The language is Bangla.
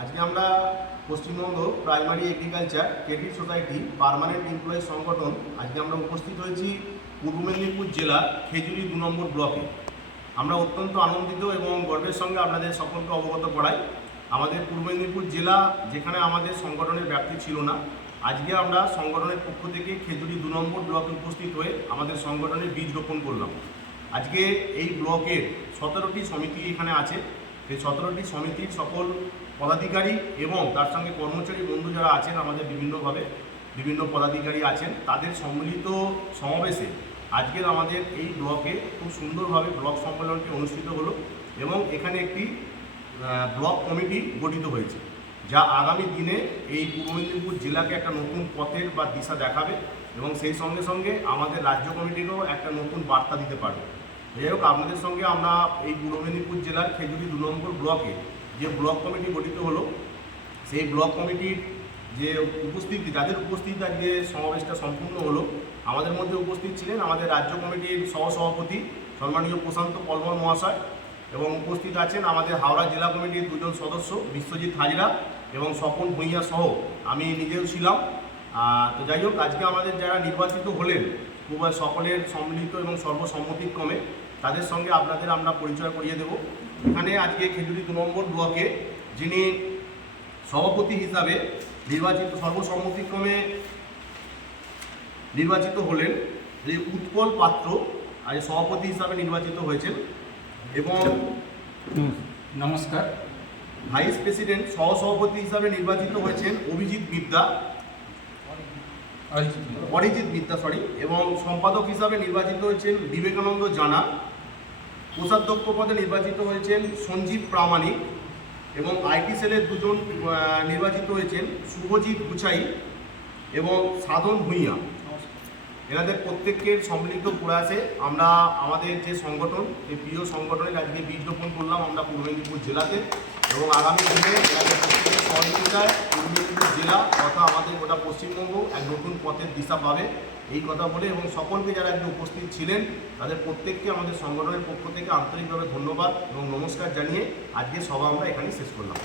আজকে আমরা Paschimbanga primary agriculture credit society permanent employee সংগঠন, আজকে আমরা উপস্থিত হয়েছি পূর্ব মেদিনীপুর জেলা খেজুরি দু নম্বর ব্লকে। আমরা অত্যন্ত আনন্দিত এবং গর্বের সঙ্গে আপনাদের সকলকে অবগত করাই। আমাদের পূর্ব মেদিনীপুর জেলা যেখানে আমাদের সংগঠনের ব্যাপ্তি ছিল না, আজকে আমরা সংগঠনের পক্ষ থেকে খেজুরি দু নম্বর ব্লকে উপস্থিত হয়ে আমাদের সংগঠনের বীজ রোপণ করলাম। আজকে এই ব্লকের সতেরোটি সমিতি এখানে আছে। সেই সতেরোটি সমিতির সকল পদাধিকারী এবং তার সঙ্গে কর্মচারী বন্ধু যারা আছেন, আমাদের বিভিন্নভাবে বিভিন্ন পদাধিকারী আছেন, তাদের সম্মিলিত সমাবেশে আজকের আমাদের এই ব্লকে খুব সুন্দরভাবে ব্লক সম্মেলনটি অনুষ্ঠিত হলো এবং এখানে একটি ব্লক কমিটি গঠিত হয়েছে, যা আগামী দিনে এই পূর্ব মেদিনীপুর জেলাকে একটা নতুন পথের বা দিশা দেখাবে এবং সেই সঙ্গে সঙ্গে আমাদের রাজ্য কমিটিকেও একটা নতুন বার্তা দিতে পারবে। যাই হোক আপনাদের সঙ্গে আমরা এই পূর্ব মেদিনীপুর জেলার খেজুরি দু নম্বর ব্লকে যে ব্লক কমিটি গঠিত হলো, সেই ব্লক কমিটির যে উপস্থিতি, যাদের উপস্থিতি আজকে সমাবেশটা সম্পূর্ণ হলো, আমাদের মধ্যে উপস্থিত ছিলেন আমাদের রাজ্য কমিটির সহসভাপতি সম্মানীয় প্রশান্ত পলমল মহাশয় এবং উপস্থিত আছেন আমাদের হাওড়া জেলা কমিটির দুজন সদস্য বিশ্বজিৎ হাজরা এবং স্বপন ভূঁইয়া সহ আমি নিজেও ছিলাম। তো যাই হোক আজকে আমাদের যারা নির্বাচিত হলেন সকলের সম্মিলিত এবং সর্বসম্মতিক্রমে তাদের সঙ্গে আপনাদের আমরা পরিচয় করিয়ে দেব। এখানে আজকে খেজুরি দু নম্বর ব্লকে যিনি সভাপতি হিসাবে নির্বাচিত সর্বসম্মতিক্রমে নির্বাচিত হলেন যে উৎপল পাত্র আজ সভাপতি হিসাবে নির্বাচিত হয়েছেন এবং নমস্কার। ভাইস প্রেসিডেন্ট সহসভাপতি হিসাবে নির্বাচিত হয়েছেন অভিজিৎ বিদ্যা। অরিজিৎ অরিজিৎ বিদ্যা সরি এবং সম্পাদক হিসাবে নির্বাচিত হয়েছেন বিবেকানন্দ জানা। কোষাধ্যক্ষ পদে নির্বাচিত হয়েছেন সঞ্জীব প্রামাণিক এবং আইটি সেলের দুজন নির্বাচিত হয়েছেন শুভজিৎ গুছাই এবং সাধন ভূঁইয়া। এনাদের প্রত্যেকের সম্মিলিত প্রয়াসে আমরা আমাদের যে সংগঠন, এই প্রিয় সংগঠনের আজকে বীজ রোপণ করলাম আমরা পূর্ব মেদিনীপুর জেলাতে এবং আগামী দিনে সহযোগিতায় পূর্ব মেদিনীপুর জেলা তথা আমাদের গোটা পশ্চিমবঙ্গ এক নতুন পথের দিশা পাবে। এই কথা বলে এবং সকলকে যারা আজকে উপস্থিত ছিলেন, তাদের প্রত্যেককে আমাদের সংগঠনের পক্ষ থেকে আন্তরিকভাবে ধন্যবাদ এবং নমস্কার জানিয়ে আজকে সভা আমরা এখানে শেষ করলাম।